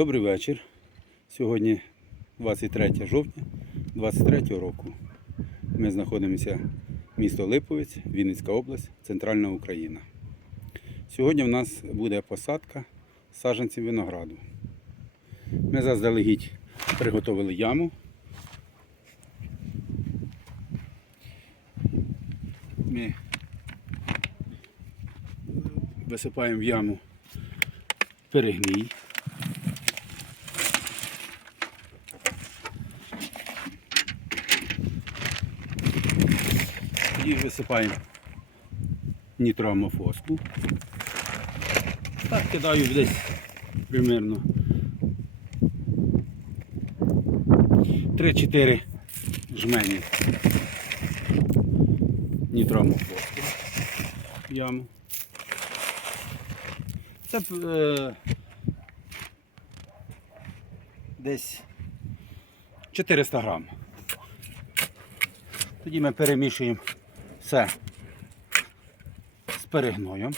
Добрий вечір. Сьогодні 23 жовтня 23 року. Ми знаходимося місто Липовець, Вінницька область, Центральна Україна. Сьогодні в нас буде посадка саджанців винограду. Ми заздалегідь приготовили яму. Ми висипаємо в яму перегній. Тоді висипаємо нітроамофоску. Так кидаю десь примерно 3-4 жмені нітроамофоску в яму. Це е, десь 400 грам. Тоді ми перемішуємо все з перегноєм.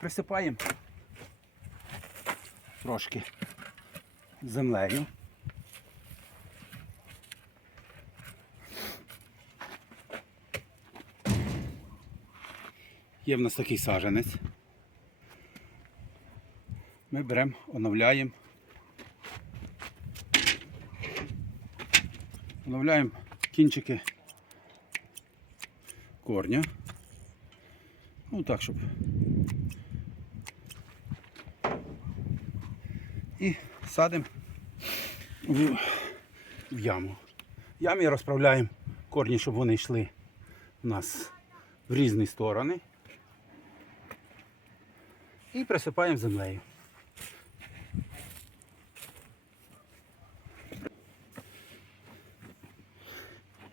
Присипаємо трошки землею. Є в нас такий саженець. Ми беремо, оновляємо. Оновляємо кінчики корня. Ну так, щоб. І садимо в, в яму. В ямі розправляємо корні, щоб вони йшли у нас в різні сторони. І присипаємо землею.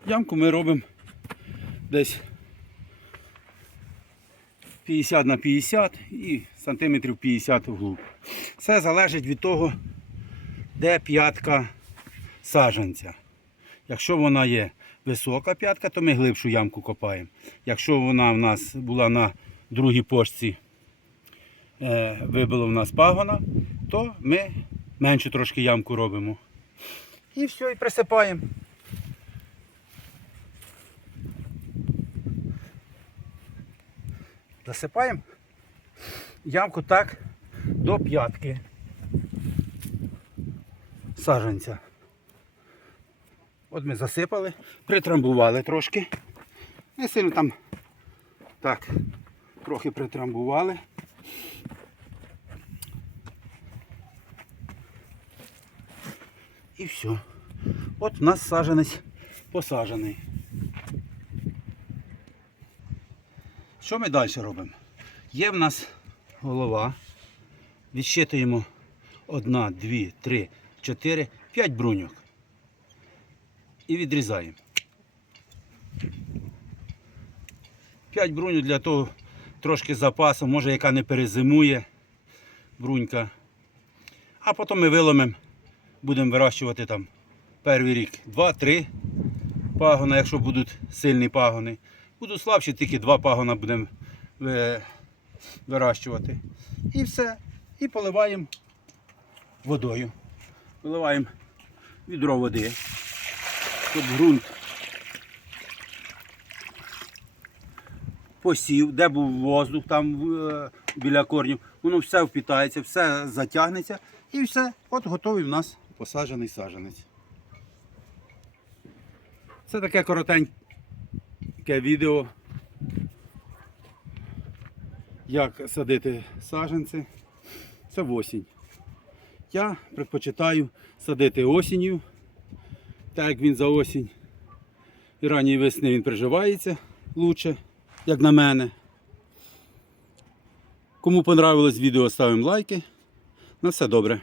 Ямку ми робимо десь 50 на 50 і сантиметрів 50 вглуб. Все залежить від того, де п'ятка саджанця. Якщо вона є висока п'ятка, то ми глибшу ямку копаємо. Якщо вона в нас була на другій почці, е, вибило в нас пагона, то ми меншу трошки ямку робимо. І все, і присипаємо. Засипаємо ямку так до п'ятки саджанця. От ми засипали, притрамбували трошки. Не сильно там так, трохи притрамбували. І все. От у нас саджанець посаджений. Що ми далі робимо? Є в нас голова. Відщитуємо 1, 2, 3, 4, 5 бруньок. І відрізаємо. 5 бруньок для того трошки запасу, може яка не перезимує брунька. А потім ми виломимо, будемо вирощувати там перший рік 2-3 пагона, якщо будуть сильні пагони. Будуть слабші, тільки два пагона будемо вирощувати. І все. І поливаємо водою. Виливаємо відро води, щоб ґрунт посів, де був воздух там е, біля корнів, воно все впітається, все затягнеться і все. От готовий в нас посаджений саджанець. Це таке коротеньке таке відео, як садити саджанці. Це в осінь. Я предпочитаю садити осінню, так як він за осінь і ранньої весни він приживається лучше, як на мене. Кому понравилось відео, ставимо лайки. На все добре.